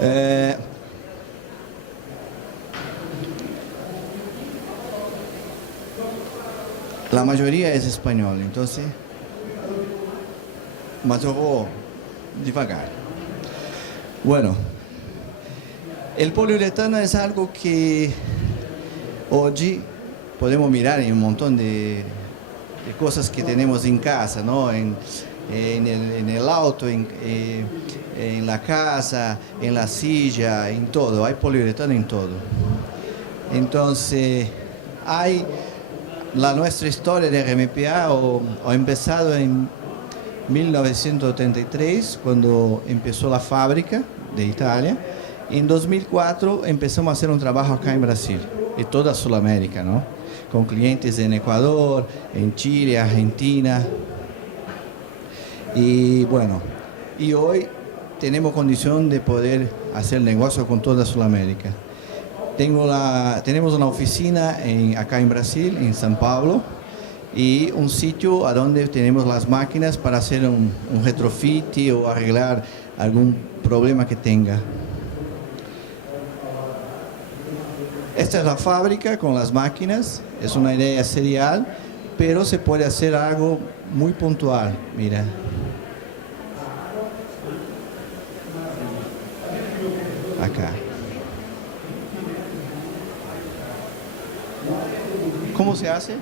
Eh, la mayoría es español, entonces, mas yo voy devagar. Bueno, el poliuretano es algo que hoy podemos mirar en un montón de cosas que tenemos en casa, ¿no? En el auto, en la casa, en la silla, en todo. Hay poliuretano en todo. Entonces, nuestra historia de RMPA ha empezado en 1983, cuando empezó la fábrica de Italia. En 2004 empezamos a hacer un trabajo acá en Brasil, en toda Sudamérica, ¿no? Con clientes en Ecuador, en Chile, Argentina. Y bueno, y hoy tenemos condición de poder hacer negocio con toda Sudamérica. Tenemos una oficina acá en Brasil, en São Paulo, y un sitio a donde tenemos las máquinas para hacer un retrofit o arreglar algún problema que tenga. Esta es la fábrica con las máquinas, es una idea serial, pero se puede hacer algo muy puntual, mira. Acá. ¿Cómo se hace?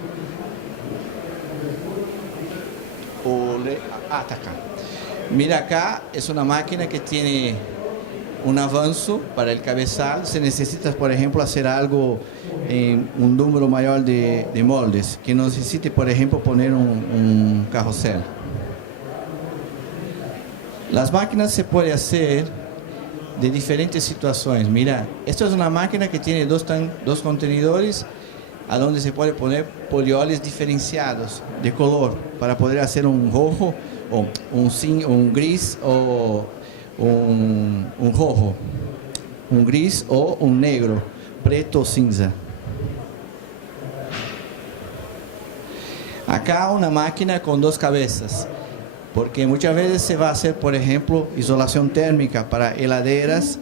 Está acá. Mira, acá es una máquina que tiene un avanzo para el cabezal. Se necesita, por ejemplo, hacer algo en un número mayor de moldes, que no necesite, por ejemplo, poner un carrusel. Las máquinas se puede hacer de diferentes situaciones. Mira, esto es una máquina que tiene dos contenedores a donde se puede poner polioles diferenciados de color para poder hacer un rojo o un gris o un rojo, un gris o un negro, preto o cinza. Acá una máquina con dos cabezas, porque muchas veces se va a hacer, por ejemplo, isolación térmica para heladeras.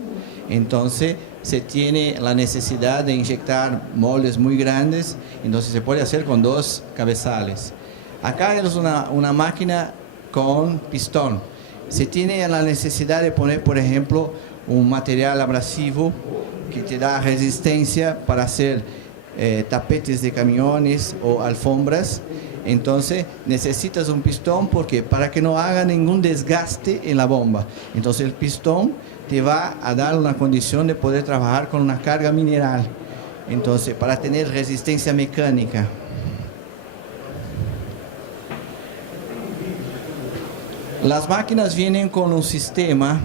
Entonces se tiene la necesidad de inyectar moldes muy grandes, entonces se puede hacer con dos cabezales. Acá es una máquina con pistón. Se tiene la necesidad de poner, por ejemplo, un material abrasivo que te da resistencia para hacer tapetes de camiones o alfombras. Entonces necesitas un pistón porque para que no haga ningún desgaste en la bomba. Entonces el pistón te va a dar una condición de poder trabajar con una carga mineral. Entonces, para tener resistencia mecánica. Las máquinas vienen con un sistema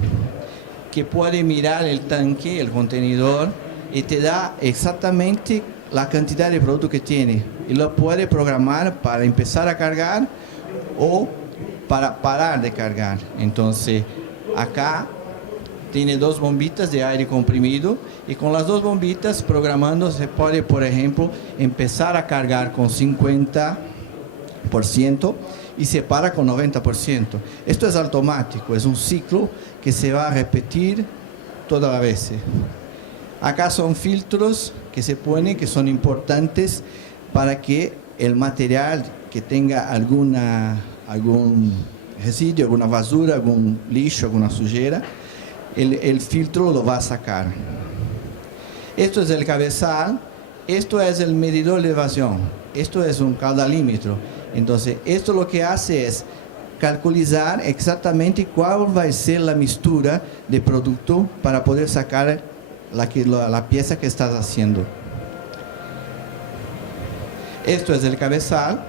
que puede mirar el tanque, el contenedor, y te da exactamente la cantidad de producto que tiene. Y lo puede programar para empezar a cargar o para parar de cargar. Entonces, acá tiene dos bombitas de aire comprimido y con las dos bombitas programando se puede, por ejemplo, empezar a cargar con 50% y se para con 90%. Esto es automático, es un ciclo que se va a repetir todas las veces. Acá son filtros que se ponen, que son importantes para que el material que tenga algún residuo, alguna basura, algún lixo, alguna sujeira, el filtro lo va a sacar. Esto es el cabezal, esto es el medidor de evasión, esto es un caudalímetro. Entonces, esto lo que hace es calcular exactamente cuál va a ser la mixtura de producto para poder sacar la pieza que estás haciendo. Esto es el cabezal,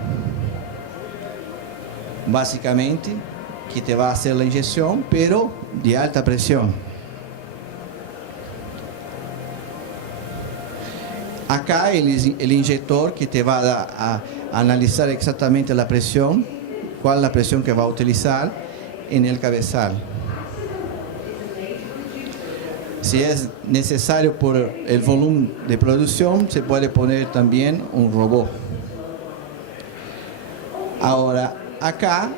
básicamente, que te va a hacer la inyección, pero de alta presión. Acá el inyector que te va a analizar exactamente la presión, cuál es la presión que va a utilizar en el cabezal. Si es necesario por el volumen de producción, se puede poner también un robot. Ahora, acá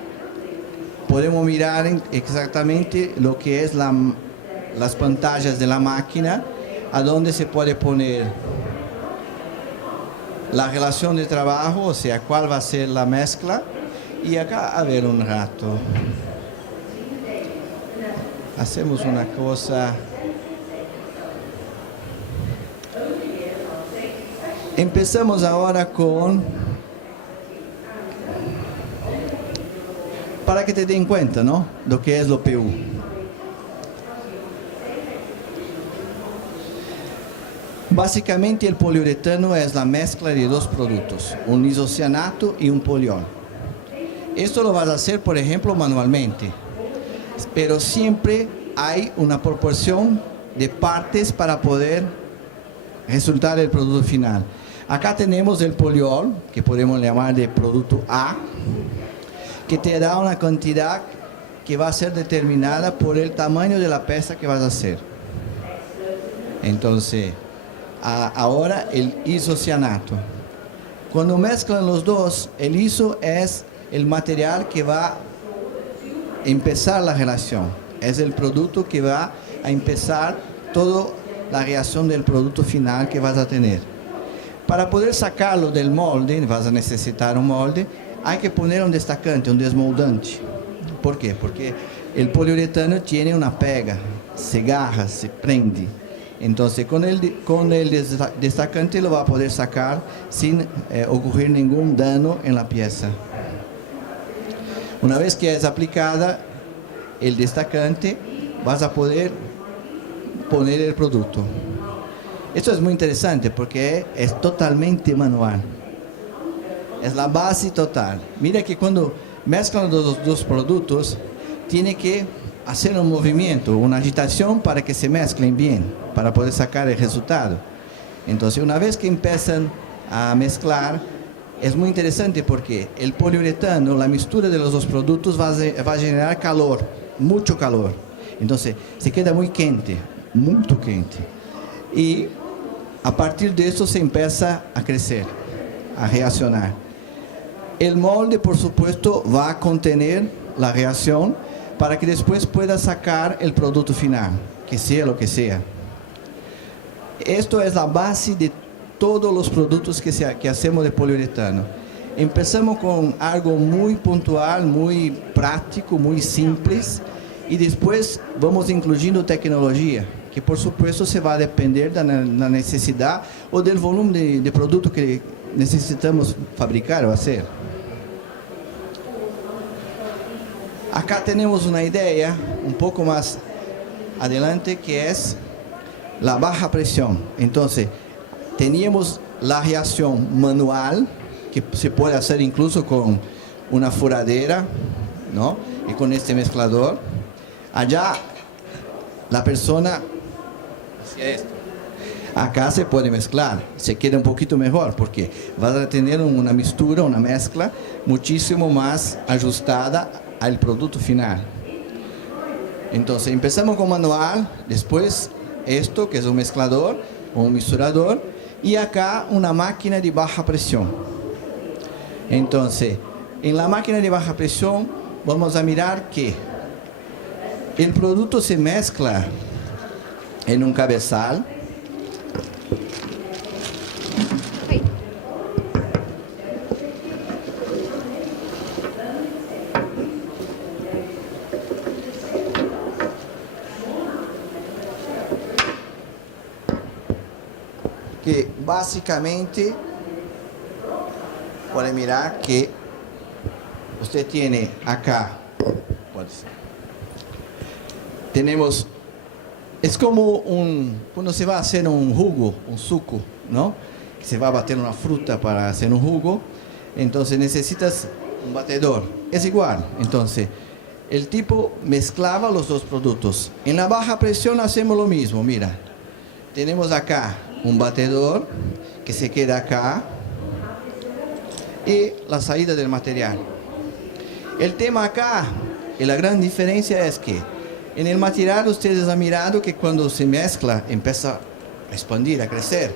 podemos mirar exactamente lo que es la las pantallas de la máquina, a donde se puede poner la relación de trabajo, o sea, cuál va a ser la mezcla. Y acá, a ver un rato, hacemos una cosa. Empezamos ahora con, para que te den cuenta, ¿no?, lo que es lo PU. Básicamente el poliuretano es la mezcla de dos productos, un isocianato y un poliol. Esto lo vas a hacer, por ejemplo, manualmente, pero siempre hay una proporción de partes para poder resultar el producto final. Acá tenemos el poliol, que podemos llamar de producto A, que te da una cantidad que va a ser determinada por el tamaño de la pieza que vas a hacer. Entonces, ahora el isocianato. Cuando mezclan los dos, el iso es el material que va a empezar la relación. Es el producto que va a empezar toda la reacción del producto final que vas a tener. Para poder sacarlo del molde, vas a necesitar un molde, hay que poner un destacante, un desmoldante. ¿Por qué? Porque el poliuretano tiene una pega, se agarra, se prende. Entonces, con el destacante lo va a poder sacar sin ocurrir ningún daño en la pieza. Una vez que es aplicada el destacante, vas a poder poner el producto. Esto es muy interesante porque es totalmente manual. Es la base total. Mira que cuando mezclan los dos productos, tiene que hacer un movimiento, una agitación para que se mezclen bien, para poder sacar el resultado. Entonces, una vez que empiezan a mezclar, es muy interesante porque el poliuretano, la mixtura de los dos productos va a generar calor, mucho calor. Entonces, se queda muy quente, muy quente. Y a partir de eso se empieza a crecer, a reaccionar. El molde, por supuesto, va a contener la reacción para que después pueda sacar el producto final, que sea lo que sea. Esto es la base de todos los productos que hacemos de poliuretano. Empezamos con algo muy puntual, muy práctico, muy simples, y después vamos incluyendo tecnología, que por supuesto se va a depender de la necesidad o del volumen de producto que necesitamos fabricar o hacer. Acá tenemos una idea un poco más adelante, que es la baja presión. Entonces, teníamos la reacción manual, que se puede hacer incluso con una furadera, ¿no?, y con este mezclador. Allá la persona hacía esto. Acá se puede mezclar, se queda un poquito mejor porque vas a tener una mixtura, una mezcla muchísimo más ajustada al producto final. Entonces empezamos con manual, después esto que es un mezclador o un misturador, y acá una máquina de baja presión. Entonces, en la máquina de baja presión vamos a mirar que el producto se mezcla en un cabezal. Que básicamente puede mirar que usted tiene acá, tenemos, es como cuando se va a hacer un jugo, un suco, ¿no?, que se va a bater una fruta para hacer un jugo, entonces necesitas un batedor, es igual. Entonces el tipo mezclaba los dos productos. En la baja presión hacemos lo mismo. Mira, tenemos acá un batedor que se queda acá y la salida del material. El tema acá, y la gran diferencia es que en el material ustedes han mirado que cuando se mezcla empieza a expandir, a crecer.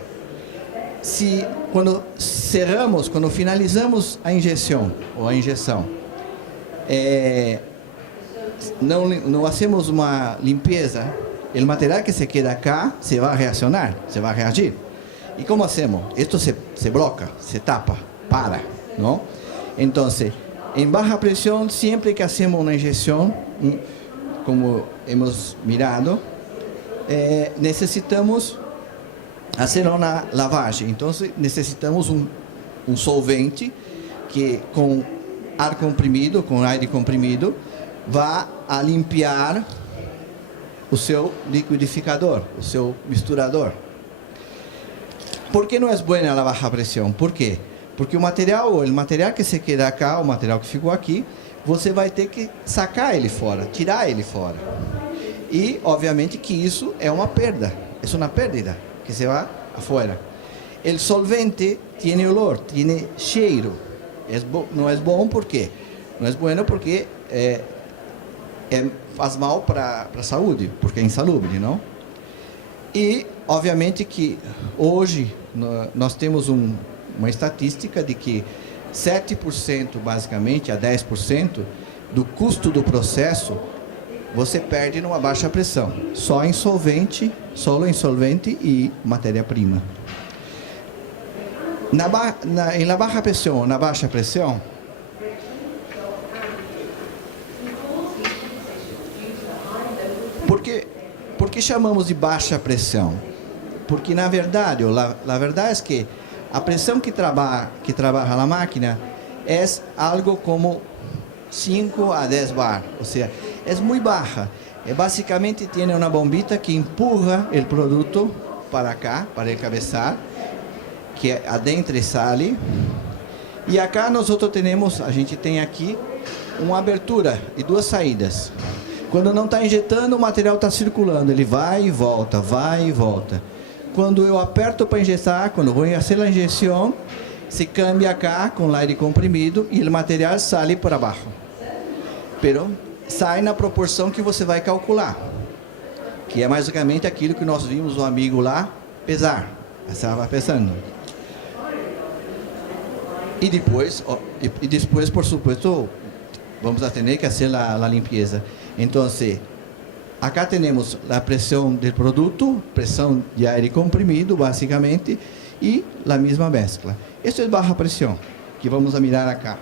Si cuando cerramos, cuando finalizamos a inyección o a inyección, no hacemos una limpieza, o material que se queda acá se va a reaccionar, se va a reagir. ¿Y cómo hacemos? Esto se bloquea, se tapa, para, ¿no? Entonces, en baja presión, siempre que hacemos una inyección, como hemos mirado, necesitamos hacer una lavagem. Entonces, necesitamos un solvente que con ar comprimido, com aire comprimido, vai a limpiar o seu liquidificador, o seu misturador. ¿Por qué no es buena la baja presión? ¿Por qué? Porque o material que se queda acá, o material que ficou aqui, você vai ter que sacar ele fora, tirar ele fora. E, obviamente, que isso é uma perda, é uma pérdida que se vai afuera. O solvente tem olor, tem cheiro. Não é bom porque não é bueno porque faz mal para a saúde, porque é insalubre, não? E, obviamente, que hoje nós temos uma estatística de que 7%, basicamente, a 10% do custo do processo você perde numa baixa pressão, solo em solvente e matéria-prima. Em la baixa pressão, por que chamamos de baixa pressão? Porque, na verdade, a verdade é que a pressão que trabalha a máquina é algo como 5 a 10 bar, ou seja, é muito baixa. Basicamente, tem uma bombita que empurra o produto para cá, para o cabeçalho, que adentra e sai. E acá a gente tem aqui uma abertura e duas saídas. Quando não está injetando, o material está circulando, ele vai e volta, vai e volta. Quando eu aperto para injetar, quando vou fazer a injeção, se cambia acá com aire comprimido e o material sai para baixo. Pero sai na proporção que você vai calcular, que é basicamente aquilo que nós vimos o amigo lá pesar. Estava pesando. E depois, por supuesto, vamos a tener que fazer a limpeza. Então, acá temos a pressão do produto, pressão de aire comprimido, basicamente, e a mesma mescla. Isso é baixa pressão, que vamos a mirar acá.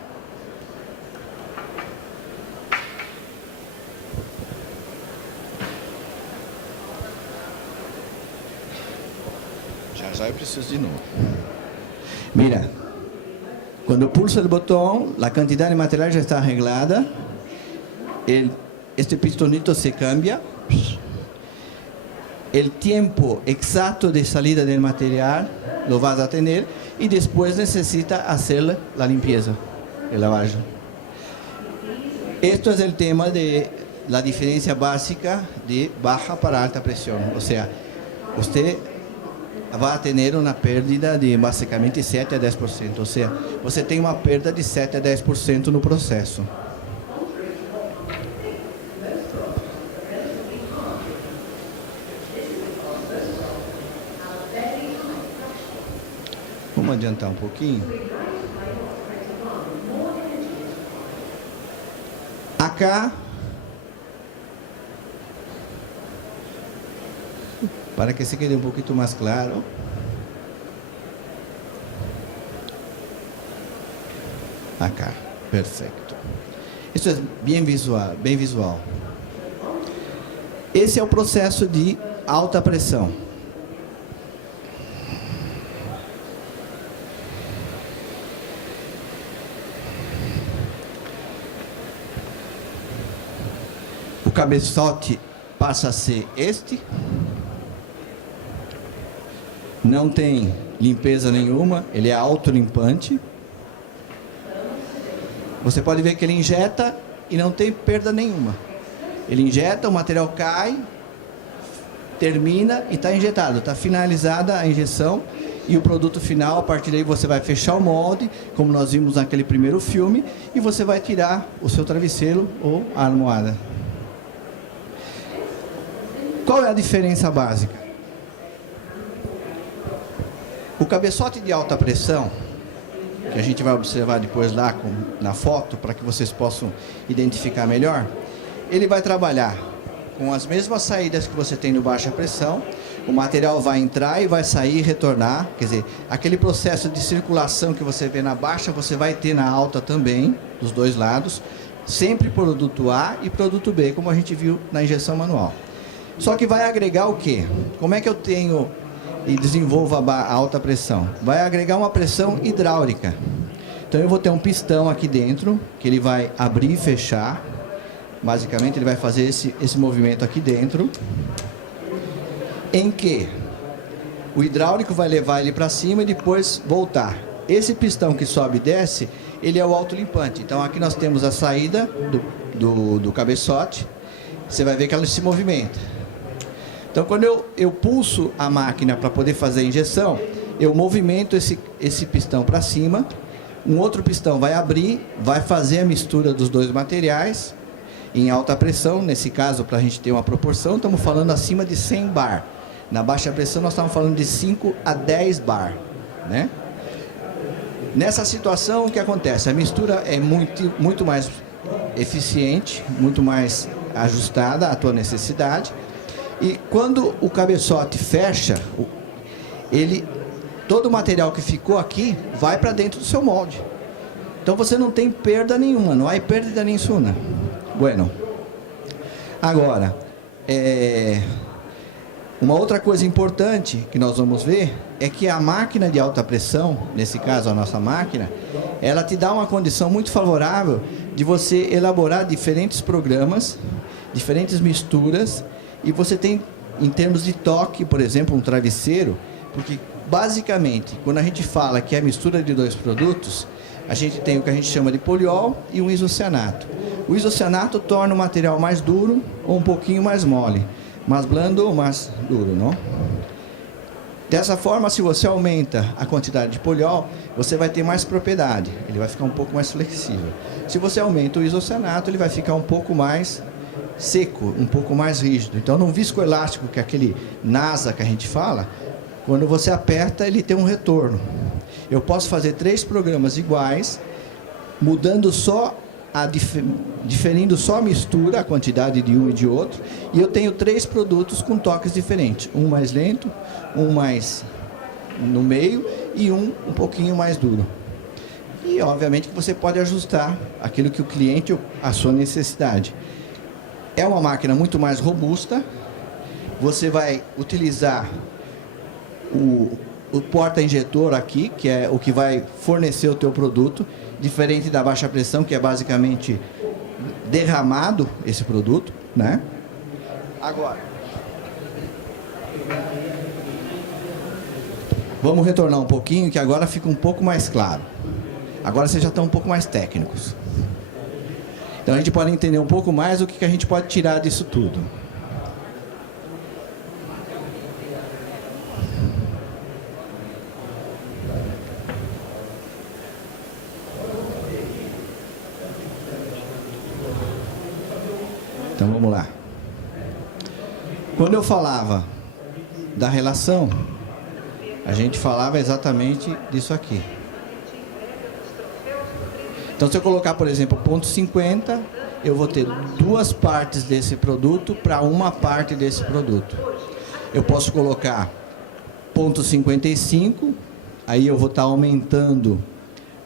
Já eu preciso de novo. Mira, quando pulsa o botão, a quantidade de material já está arreglada. Este pistonito se cambia. O tempo exato de salida do material lo vas a tener e depois necessita fazer a limpeza, a lavagem. Este é o tema de la diferença básica de baixa para alta pressão. Ou seja, você vai ter uma perda de basicamente 7 a 10%. Ou seja, você tem uma perda de 7 a 10% no processo. Vamos adiantar um pouquinho. Acá, para que se quede um pouquinho mais claro. Acá, perfeito. Isso é bem visual. Esse é o processo de alta pressão. O cabeçote passa a ser este. Não tem limpeza nenhuma, ele é autolimpante. Você pode ver que ele injeta e não tem perda nenhuma. Ele injeta, o material cai, termina e está injetado. Está finalizada a injeção e o produto final, a partir daí você vai fechar o molde, como nós vimos naquele primeiro filme, e você vai tirar o seu travesseiro ou a almofada. Qual é a diferença básica? O cabeçote de alta pressão, que a gente vai observar depois lá na foto, para que vocês possam identificar melhor, ele vai trabalhar com as mesmas saídas que você tem no baixa pressão. O material vai entrar e vai sair e retornar. Quer dizer, aquele processo de circulação que você vê na baixa, você vai ter na alta também, dos dois lados. Sempre produto A e produto B, como a gente viu na injeção manual. Só que vai agregar o quê? Como é que eu tenho e desenvolvo a alta pressão? Vai agregar uma pressão hidráulica. Então eu vou ter um pistão aqui dentro, que ele vai abrir e fechar. Basicamente ele vai fazer esse movimento aqui dentro, em que o hidráulico vai levar ele para cima e depois voltar. Esse pistão que sobe e desce, ele é o autolimpante. Então aqui nós temos a saída do cabeçote. Você vai ver que ela se movimenta. Então quando eu pulso a máquina para poder fazer a injeção, eu movimento esse pistão para cima. Um outro pistão vai abrir, vai fazer a mistura dos dois materiais em alta pressão. Nesse caso, para a gente ter uma proporção, estamos falando acima de 100 bar. Na baixa pressão nós estamos falando de 5 a 10 bar, né? Nessa situação, o que acontece? A mistura é muito mais eficiente, muito mais ajustada à tua necessidade. E quando o cabeçote fecha, todo o material que ficou aqui vai para dentro do seu molde. Então você não tem perda nenhuma, não há perda nenhuma. Bueno. Agora, uma outra coisa importante que nós vamos ver é que a máquina de alta pressão, nesse caso a nossa máquina, ela te dá uma condição muito favorável de você elaborar diferentes programas, diferentes misturas, e você tem, em termos de toque, por exemplo, um travesseiro, porque basicamente, quando a gente fala que é a mistura de dois produtos, a gente tem o que a gente chama de poliol e um isocianato. O isocianato torna o material mais duro ou um pouquinho mais mole, mais blando ou mais duro, não? Dessa forma, se você aumenta a quantidade de poliol, você vai ter mais propriedade, ele vai ficar um pouco mais flexível. Se você aumenta o isocianato, ele vai ficar um pouco mais seco, um pouco mais rígido. Então, no viscoelástico, que é aquele NASA que a gente fala, quando você aperta, ele tem um retorno. Eu posso fazer 3 programas iguais, mudando só diferindo só a mistura, a quantidade de um e de outro, e eu tenho 3 produtos com toques diferentes, um mais lento, um mais no meio e um pouquinho mais duro. E obviamente que você pode ajustar aquilo que o cliente, a sua necessidade. É uma máquina muito mais robusta. Você vai utilizar o porta-injetor aqui, que é o que vai fornecer o teu produto, diferente da baixa pressão, que é basicamente derramado esse produto, né? Agora, vamos retornar um pouquinho, que agora fica um pouco mais claro. Agora vocês já estão um pouco mais técnicos. Então a gente pode entender um pouco mais o que a gente pode tirar disso tudo. Então vamos lá. Quando eu falava da relação, a gente falava exatamente disso aqui. Então se eu colocar, por exemplo, ponto 50, eu vou ter 2 partes desse produto para uma parte desse produto. Eu posso colocar ponto 55, aí eu vou estar aumentando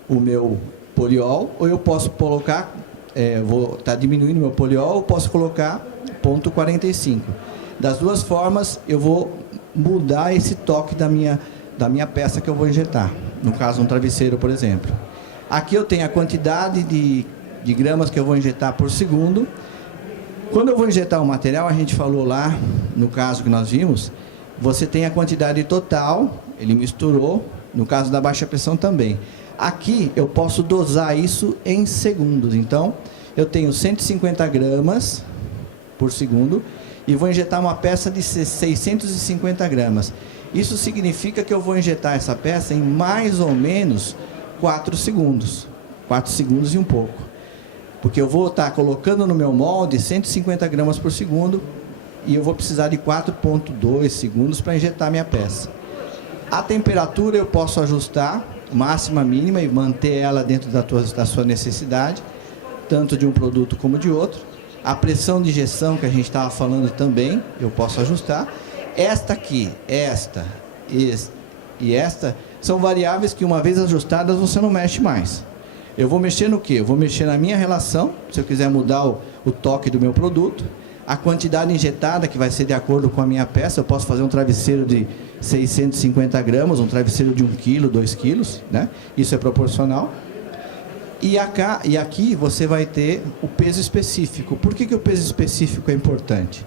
o meu poliol, ou eu posso colocar, vou estar diminuindo o meu poliol, ou posso colocar ponto 45. Das duas formas, eu vou mudar esse toque da minha peça que eu vou injetar. No caso, um travesseiro, por exemplo. Aqui eu tenho a quantidade de gramas que eu vou injetar por segundo. Quando eu vou injetar o material, a gente falou lá, no caso que nós vimos, você tem a quantidade total, ele misturou, no caso da baixa pressão também. Aqui eu posso dosar isso em segundos. Então, eu tenho 150 gramas por segundo e vou injetar uma peça de 650 gramas. Isso significa que eu vou injetar essa peça em mais ou menos 4 segundos. 4 segundos e um pouco. Porque eu vou estar colocando no meu molde 150 gramas por segundo e eu vou precisar de 4,2 segundos para injetar minha peça. A temperatura eu posso ajustar, máxima, mínima, e manter ela dentro da sua necessidade, tanto de um produto como de outro. A pressão de injeção que a gente estava falando também, eu posso ajustar. Esta aqui, esta e esta, são variáveis que uma vez ajustadas você não mexe mais. Eu vou mexer no quê? Eu vou mexer na minha relação, se eu quiser mudar o toque do meu produto, a quantidade injetada, que vai ser de acordo com a minha peça. Eu posso fazer um travesseiro de 650 gramas, um travesseiro de 1 kg, 2 kg, né? Isso é proporcional. E aqui você vai ter o peso específico. Por que o peso específico é importante?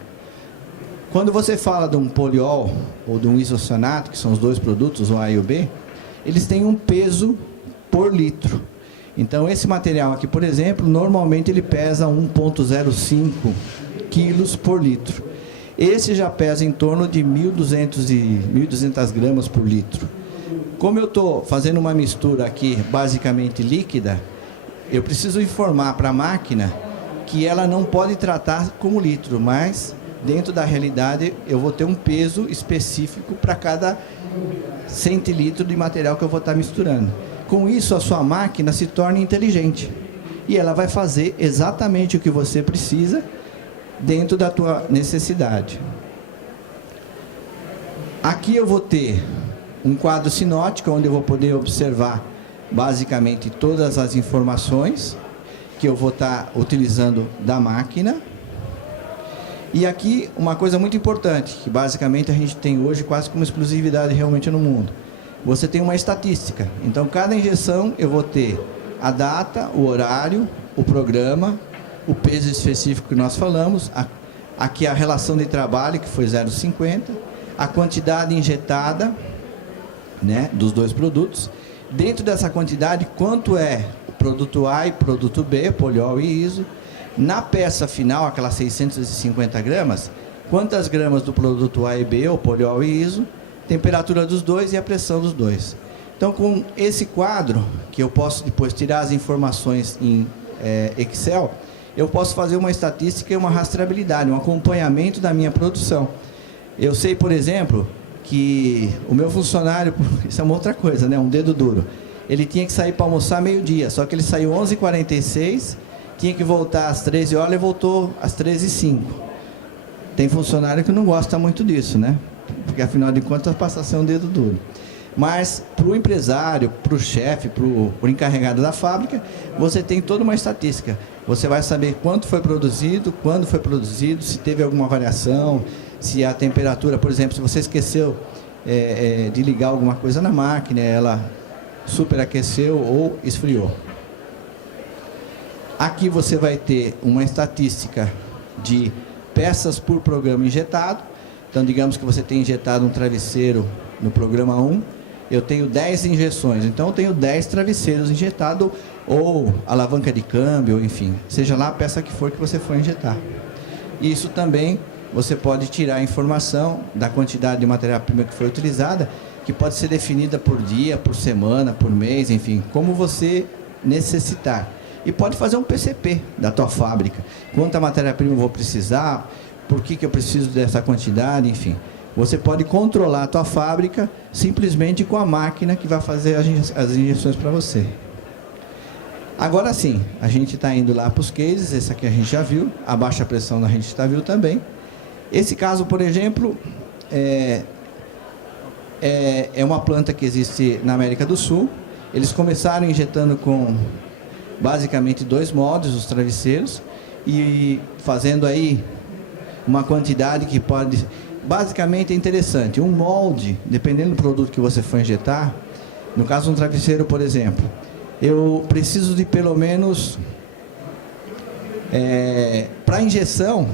Quando você fala de um poliol ou de um isocianato, que são os dois produtos, o A e o B, eles têm um peso por litro. Então, esse material aqui, por exemplo, normalmente ele pesa 1,05 quilos por litro. Esse já pesa em torno de 1.200 gramas por litro. Como eu estou fazendo uma mistura aqui basicamente líquida, eu preciso informar para a máquina que ela não pode tratar como litro, mas dentro da realidade eu vou ter um peso específico para cada centilitro de material que eu vou estar misturando. Com isso, a sua máquina se torna inteligente e ela vai fazer exatamente o que você precisa dentro da tua necessidade. Aqui eu vou ter um quadro sinótico, onde eu vou poder observar basicamente todas as informações que eu vou estar utilizando da máquina. E aqui uma coisa muito importante, que basicamente a gente tem hoje quase como exclusividade realmente no mundo. Você tem uma estatística. Então, cada injeção eu vou ter a data, o horário, o programa, o peso específico que nós falamos, aqui a relação de trabalho, que foi 0,50, a quantidade injetada, né, dos dois produtos. Dentro dessa quantidade, quanto é o produto A e produto B, poliol e iso. Na peça final, aquelas 650 gramas, quantas gramas do produto A e B, ou poliol e iso, temperatura dos dois e a pressão dos dois. Então, com esse quadro, que eu posso depois tirar as informações em Excel, eu posso fazer uma estatística e uma rastreabilidade, um acompanhamento da minha produção. Eu sei, por exemplo, que o meu funcionário, isso é uma outra coisa, né? Um dedo duro. Ele tinha que sair para almoçar meio-dia, só que ele saiu 11h46, tinha que voltar às 13 horas e voltou às 13h05. Tem funcionário que não gosta muito disso, né? Porque afinal de contas passa a ser um dedo duro. Mas para o empresário, para o chefe, para o encarregado da fábrica, você tem toda uma estatística. Você vai saber quanto foi produzido, quando foi produzido, se teve alguma variação, se a temperatura, por exemplo, se você esqueceu de ligar alguma coisa na máquina, ela superaqueceu ou esfriou. Aqui você vai ter uma estatística de peças por programa injetado. Então, digamos que você tem injetado um travesseiro no programa 1, eu tenho 10 injeções, então eu tenho 10 travesseiros injetados, ou alavanca de câmbio, enfim, seja lá a peça que for que você for injetar. Isso também você pode tirar a informação da quantidade de matéria-prima que foi utilizada, que pode ser definida por dia, por semana, por mês, enfim, como você necessitar. E pode fazer um PCP da tua fábrica. Quanta matéria-prima eu vou precisar, por que eu preciso dessa quantidade, enfim. Você pode controlar a tua fábrica simplesmente com a máquina que vai fazer as injeções para você. Agora sim, a gente está indo lá para os cases. Esse aqui a gente já viu, a baixa pressão a gente já viu também. Esse caso, por exemplo, é uma planta que existe na América do Sul. Eles começaram injetando com basicamente 2 moldes, os travesseiros, e fazendo aí uma quantidade que pode... Basicamente é interessante, um molde, dependendo do produto que você for injetar, no caso de um travesseiro, por exemplo, eu preciso de pelo menos... para injeção,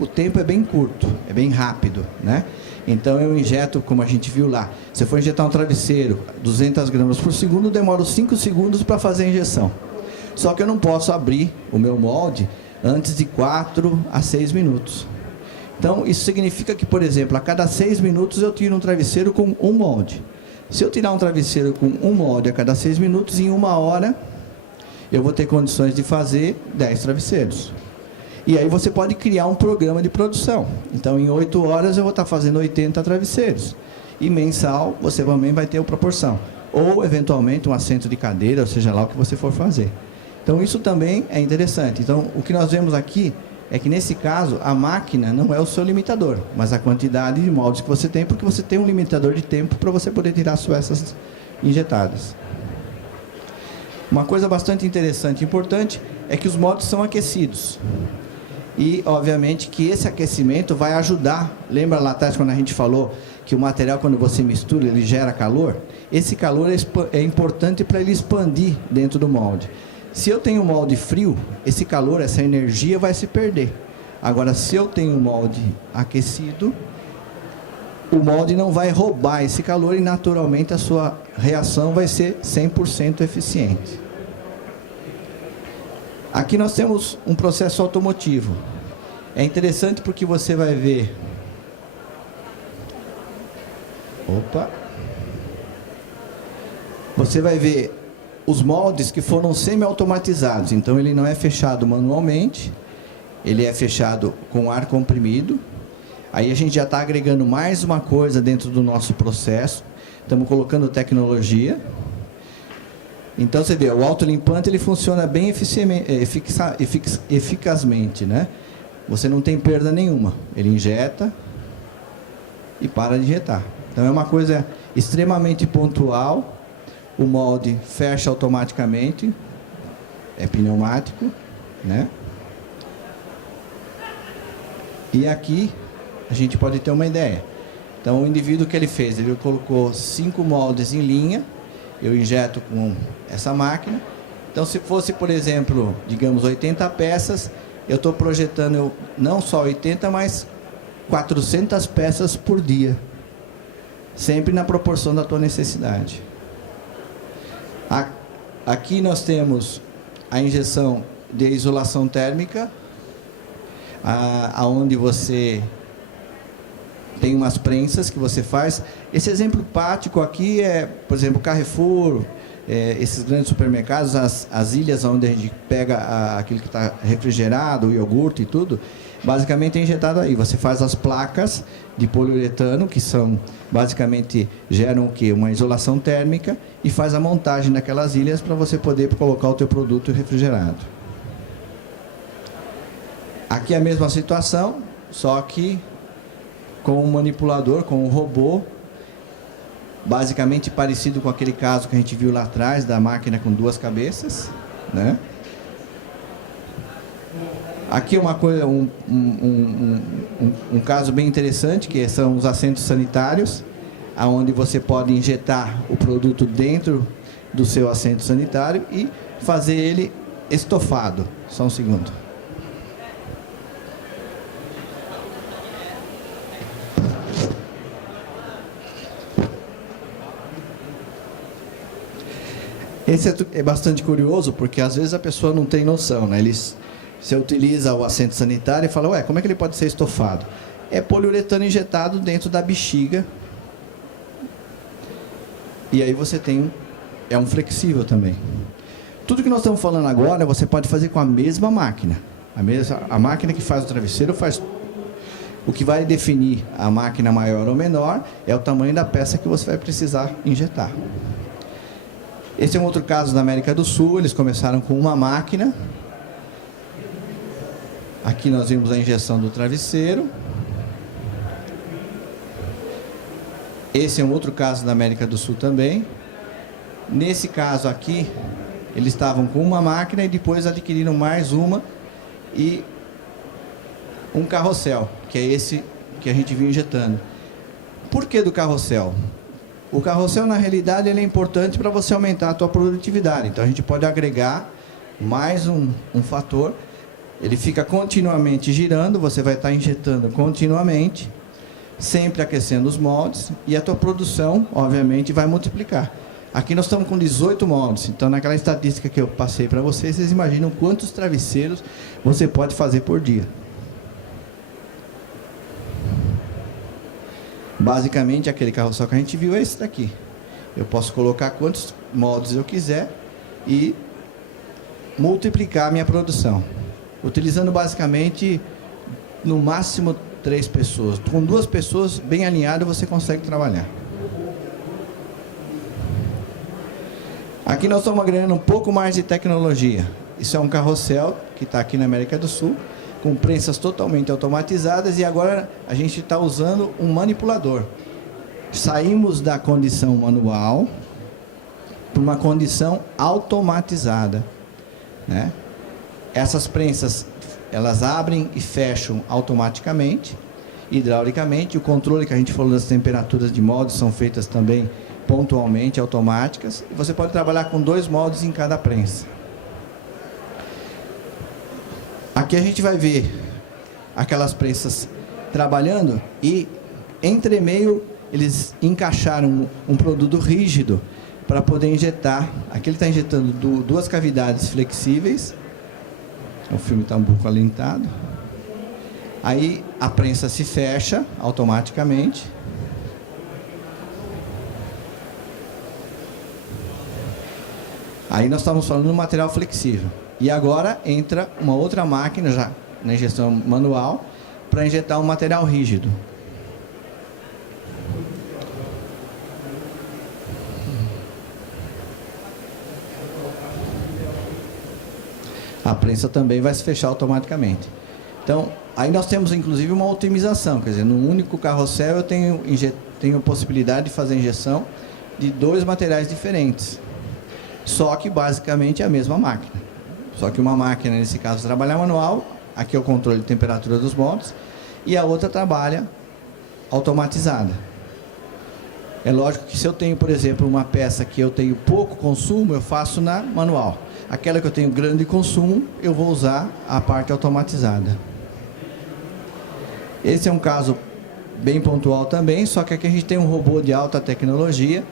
o tempo é bem curto, é bem rápido, né? Então eu injeto, como a gente viu lá, se eu for injetar um travesseiro, 200 gramas por segundo, demora 5 segundos para fazer a injeção. Só que eu não posso abrir o meu molde antes de 4 a 6 minutos. Então, isso significa que, por exemplo, a cada 6 minutos eu tiro um travesseiro com um molde. Se eu tirar um travesseiro com um molde a cada 6 minutos, em 1 hora, eu vou ter condições de fazer 10 travesseiros. E aí você pode criar um programa de produção. Então, em 8 horas eu vou estar fazendo 80 travesseiros. E mensal, você também vai ter a proporção. Ou, eventualmente, um assento de cadeira, ou seja lá o que você for fazer. Então, isso também é interessante. Então, o que nós vemos aqui é que nesse caso a máquina não é o seu limitador, mas a quantidade de moldes que você tem, porque você tem um limitador de tempo para você poder tirar as peças injetadas. Uma coisa bastante interessante e importante é que os moldes são aquecidos. E, obviamente, que esse aquecimento vai ajudar. Lembra lá atrás quando a gente falou que o material, quando você mistura, ele gera calor? Esse calor é importante para ele expandir dentro do molde. Se eu tenho um molde frio, esse calor, essa energia vai se perder. Agora, se eu tenho um molde aquecido, o molde não vai roubar esse calor e, naturalmente, a sua reação vai ser 100% eficiente. Aqui nós temos um processo automotivo. É interessante porque você vai ver... Você vai ver os moldes que foram semi-automatizados. Então, ele não é fechado manualmente, ele é fechado com ar comprimido. Aí a gente já está agregando mais uma coisa dentro do nosso processo. Estamos colocando tecnologia. Então, você vê, o autolimpante ele funciona bem eficazmente, né? Você não tem perda nenhuma. Ele injeta e para de injetar. Então, é uma coisa extremamente pontual. O molde fecha automaticamente. É pneumático, né? E aqui a gente pode ter uma ideia. Então, o indivíduo que ele fez, ele colocou 5 moldes em linha. Eu injeto com essa máquina. Então, se fosse, por exemplo, digamos 80 peças, eu estou projetando não só 80, mas 400 peças por dia. Sempre na proporção da tua necessidade. Aqui nós temos a injeção de isolação térmica, aonde você tem umas prensas que você faz. Esse exemplo prático aqui é, por exemplo, Carrefour, esses grandes supermercados, as ilhas onde a gente pega aquilo que está refrigerado, o iogurte e tudo, basicamente é injetado aí. Você faz as placas de poliuretano, que são, basicamente, geram o quê? Uma isolação térmica, e faz a montagem daquelas ilhas para você poder colocar o teu produto refrigerado. Aqui é a mesma situação, só que com um manipulador, com um robô, basicamente parecido com aquele caso que a gente viu lá atrás, da máquina com 2 cabeças, né? Aqui uma coisa, um caso bem interessante, que são os assentos sanitários, onde você pode injetar o produto dentro do seu assento sanitário e fazer ele estofado. Só um segundo. Esse é bastante curioso, porque às vezes a pessoa não tem noção, né? Você utiliza o assento sanitário e fala, ué, como é que ele pode ser estofado? É poliuretano injetado dentro da bexiga. E aí você tem, é um flexível também. Tudo que nós estamos falando agora, você pode fazer com a mesma máquina. A máquina que faz o travesseiro faz... O que vai definir a máquina maior ou menor é o tamanho da peça que você vai precisar injetar. Esse é um outro caso da América do Sul. Eles começaram com uma máquina. Aqui nós vimos a injeção do travesseiro. Esse é um outro caso da América do Sul também. Nesse caso aqui, eles estavam com uma máquina e depois adquiriram mais uma e um carrossel, que é esse que a gente viu injetando. Por que do carrossel? O carrossel, na realidade, ele é importante para você aumentar a tua produtividade. Então, a gente pode agregar mais um fator. Ele fica continuamente girando, você vai estar injetando continuamente, sempre aquecendo os moldes, e a tua produção, obviamente, vai multiplicar. Aqui nós estamos com 18 moldes, então naquela estatística que eu passei para vocês, vocês imaginam quantos travesseiros você pode fazer por dia. Basicamente, aquele carrossel que a gente viu é esse daqui. Eu posso colocar quantos moldes eu quiser e multiplicar a minha produção. Utilizando basicamente, no máximo, 3 pessoas. Com 2 pessoas bem alinhadas, você consegue trabalhar. Aqui nós estamos agregando um pouco mais de tecnologia. Isso é um carrossel que está aqui na América do Sul. com prensas totalmente automatizadas, e agora a gente está usando um manipulador. Saímos da condição manual para uma condição automatizada, né? Essas prensas, elas abrem e fecham automaticamente, hidraulicamente. O controle que a gente falou das temperaturas de moldes são feitas também pontualmente, automáticas. E você pode trabalhar com 2 moldes em cada prensa. Aqui a gente vai ver aquelas prensas trabalhando, e entre meio eles encaixaram um produto rígido para poder injetar. Aqui ele está injetando 2 cavidades flexíveis. O filme está um pouco alentado. Aí a prensa se fecha automaticamente. Aí nós estamos falando de um material flexível. E agora entra uma outra máquina, já na injeção manual, para injetar um material rígido. A prensa também vai se fechar automaticamente. Então, aí nós temos inclusive uma otimização, quer dizer, no único carrossel eu tenho possibilidade de fazer injeção de 2 materiais diferentes. Só que basicamente é a mesma máquina. Só que uma máquina, nesse caso, trabalha manual, aqui é o controle de temperatura dos moldes, e a outra trabalha automatizada. É lógico que se eu tenho, por exemplo, uma peça que eu tenho pouco consumo, eu faço na manual. Aquela que eu tenho grande consumo, eu vou usar a parte automatizada. Esse é um caso bem pontual também, só que aqui a gente tem um robô de alta tecnologia.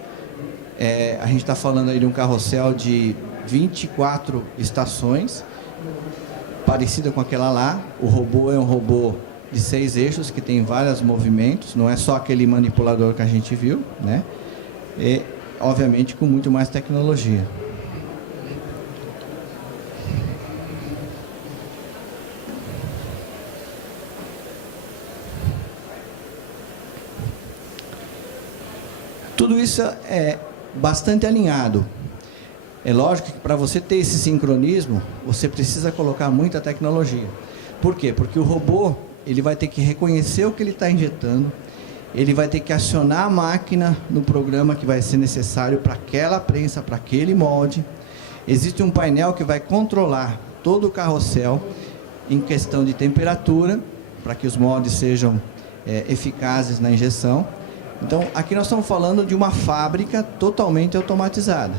A gente está falando aí de um carrossel de 24 estações, parecida com aquela lá. O robô é um robô de 6 eixos, que tem vários movimentos, não é só aquele manipulador que a gente viu, né? E, obviamente, com muito mais tecnologia. Tudo isso é bastante alinhado. É lógico que para você ter esse sincronismo, você precisa colocar muita tecnologia. Por quê? Porque o robô, ele vai ter que reconhecer o que ele está injetando, ele vai ter que acionar a máquina no programa que vai ser necessário para aquela prensa, para aquele molde. Existe um painel que vai controlar todo o carrossel em questão de temperatura, para que os moldes sejam eficazes na injeção. Então, aqui nós estamos falando de uma fábrica totalmente automatizada.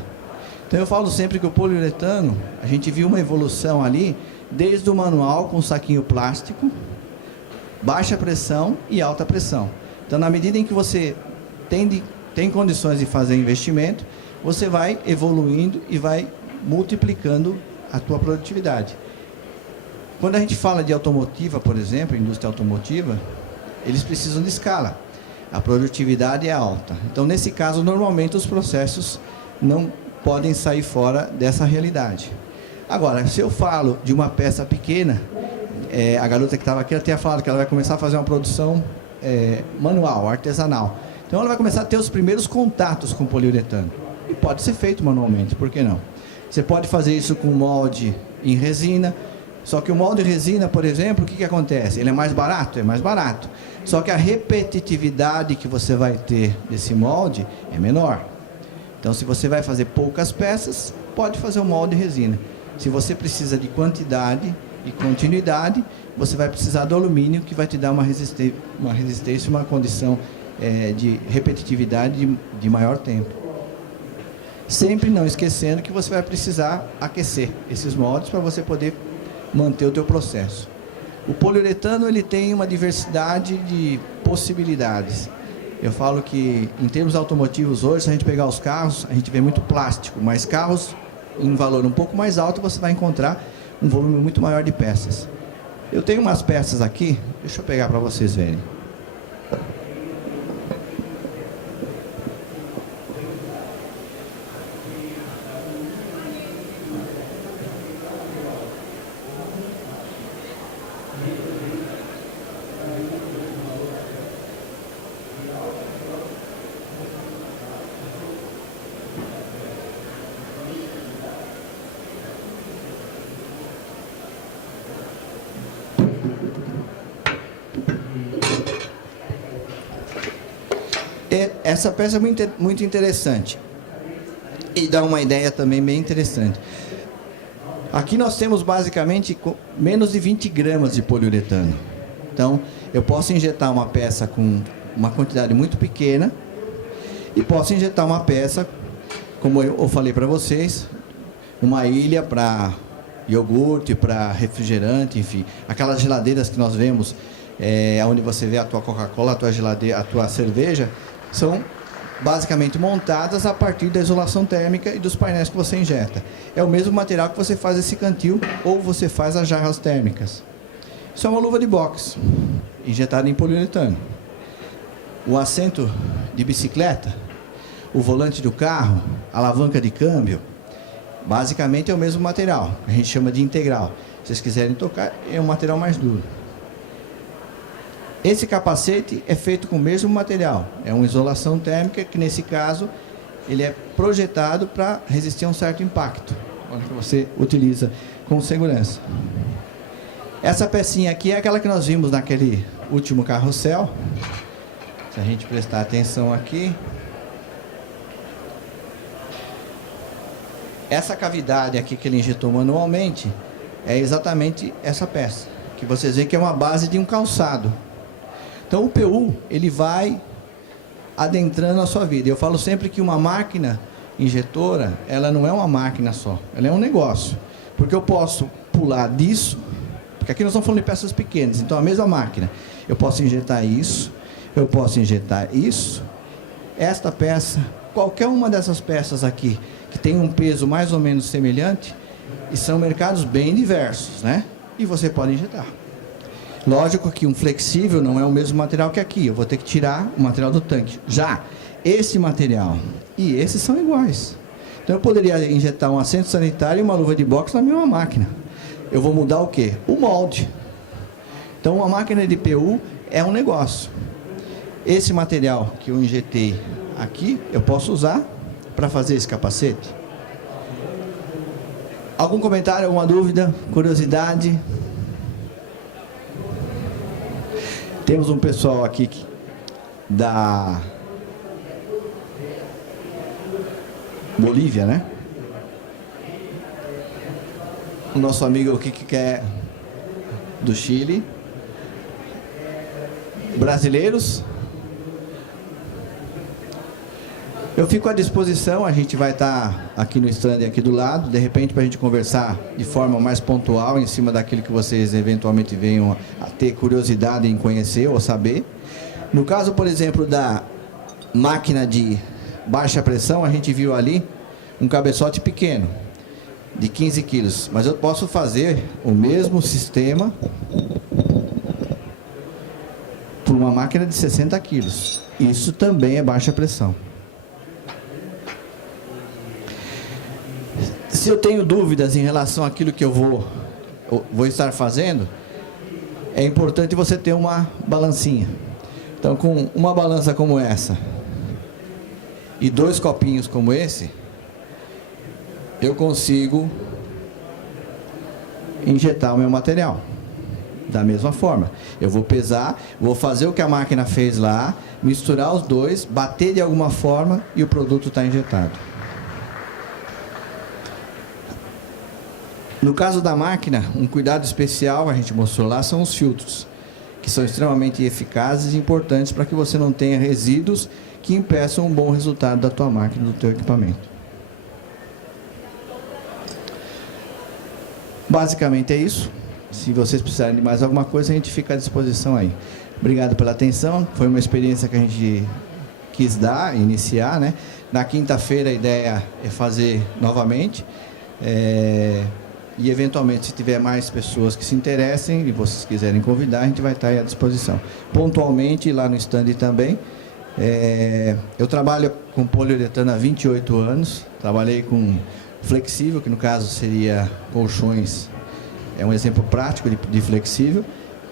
Então, eu falo sempre que o poliuretano, a gente viu uma evolução ali, desde o manual com saquinho plástico, baixa pressão e alta pressão. Então, na medida em que você tem condições de fazer investimento, você vai evoluindo e vai multiplicando a tua produtividade. Quando a gente fala de automotiva, por exemplo, indústria automotiva, eles precisam de escala. A produtividade é alta. Então, nesse caso, normalmente os processos não podem sair fora dessa realidade. Agora, se eu falo de uma peça pequena, a garota que estava aqui, ela tinha falado que ela vai começar a fazer uma produção manual, artesanal. Então, ela vai começar a ter os primeiros contatos com poliuretano. E pode ser feito manualmente, por que não? Você pode fazer isso com molde em resina. Só que o molde de resina, por exemplo, o que acontece? Ele é mais barato? É mais barato. Só que a repetitividade que você vai ter desse molde é menor. Então, se você vai fazer poucas peças, pode fazer o molde de resina. Se você precisa de quantidade e continuidade, você vai precisar do alumínio, que vai te dar uma resistência, uma condição de repetitividade de maior tempo. Sempre não esquecendo que você vai precisar aquecer esses moldes para você poder manter o teu processo. O poliuretano, ele tem uma diversidade de possibilidades. Eu falo que, em termos automotivos hoje, se a gente pegar os carros, a gente vê muito plástico, mas carros em valor um pouco mais alto, você vai encontrar um volume muito maior de peças. Eu tenho umas peças aqui, deixa eu pegar para vocês verem. Essa peça é muito interessante e dá uma ideia também bem interessante. Aqui nós temos basicamente menos de 20 gramas de poliuretano. Então, eu posso injetar uma peça com uma quantidade muito pequena e posso injetar uma peça, como eu falei para vocês, uma ilha para iogurte, para refrigerante, enfim. Aquelas geladeiras que nós vemos, onde você vê a tua Coca-Cola, a tua geladeira, a tua cerveja, são basicamente montadas a partir da isolação térmica e dos painéis que você injeta. É o mesmo material que você faz esse cantil ou você faz as jarras térmicas. Isso é uma luva de boxe, injetada em poliuretano. O assento de bicicleta, o volante do carro, a alavanca de câmbio, basicamente é o mesmo material, a gente chama de integral. Se vocês quiserem tocar, é um material mais duro. Esse capacete é feito com o mesmo material, é uma isolação térmica que nesse caso ele é projetado para resistir a um certo impacto, onde você utiliza com segurança. Essa pecinha aqui é aquela que nós vimos naquele último carrossel. Se a gente prestar atenção aqui, essa cavidade aqui que ele injetou manualmente é exatamente essa peça, que vocês veem que é uma base de um calçado. Então o PU, ele vai adentrando a sua vida. Eu falo sempre que uma máquina injetora, ela não é uma máquina só, ela é um negócio. Porque eu posso pular disso, porque aqui nós estamos falando de peças pequenas, então a mesma máquina, eu posso injetar isso, eu posso injetar isso, esta peça, qualquer uma dessas peças aqui, que tem um peso mais ou menos semelhante, e são mercados bem diversos, né? E você pode injetar. Lógico que um flexível não é o mesmo material que aqui, eu vou ter que tirar o material do tanque. Já esse material e esses são iguais. Então eu poderia injetar um assento sanitário e uma luva de boxe na mesma máquina. Eu vou mudar o quê? O molde. Então uma máquina de PU é um negócio. Esse material que eu injetei aqui, eu posso usar para fazer esse capacete. Algum comentário, alguma dúvida, curiosidade? Temos um pessoal aqui da Bolívia, né? O nosso amigo aqui que é do Chile. Brasileiros. Eu fico à disposição, a gente vai estar aqui no stand aqui do lado, de repente para a gente conversar de forma mais pontual em cima daquilo que vocês eventualmente venham a ter curiosidade em conhecer ou saber. No caso, por exemplo, da máquina de baixa pressão, a gente viu ali um cabeçote pequeno, de 15 quilos, mas eu posso fazer o mesmo sistema por uma máquina de 60 quilos. Isso também é baixa pressão. Se eu tenho dúvidas em relação àquilo que eu vou estar fazendo, é importante você ter uma balancinha. Então, com uma balança como essa e 2 copinhos como esse, eu consigo injetar o meu material. Da mesma forma, eu vou pesar, vou fazer o que a máquina fez lá, misturar os dois, bater de alguma forma e o produto está injetado. No caso da máquina, um cuidado especial, a gente mostrou lá, são os filtros, que são extremamente eficazes e importantes para que você não tenha resíduos que impeçam um bom resultado da tua máquina, do teu equipamento. Basicamente é isso. Se vocês precisarem de mais alguma coisa, a gente fica à disposição aí. Obrigado pela atenção, foi uma experiência que a gente quis dar, iniciar, né? Na quinta-feira a ideia é fazer novamente. E eventualmente, se tiver mais pessoas que se interessem e vocês quiserem convidar, a gente vai estar aí à disposição. Pontualmente, lá no stand também. Eu trabalho com poliuretano há 28 anos, trabalhei com flexível, que no caso seria colchões, é um exemplo prático de flexível,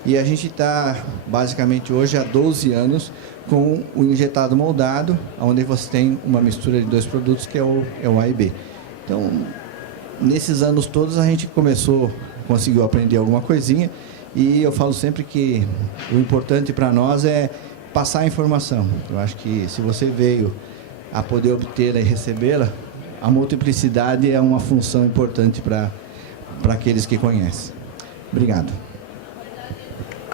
e a gente está basicamente hoje há 12 anos com o injetado moldado, onde você tem uma mistura de 2 produtos que é o A e B. Então, nesses anos todos a gente conseguiu aprender alguma coisinha, e eu falo sempre que o importante para nós é passar a informação. Eu acho que se você veio a poder obtê-la e recebê-la, a multiplicidade é uma função importante para aqueles que conhecem. Obrigado.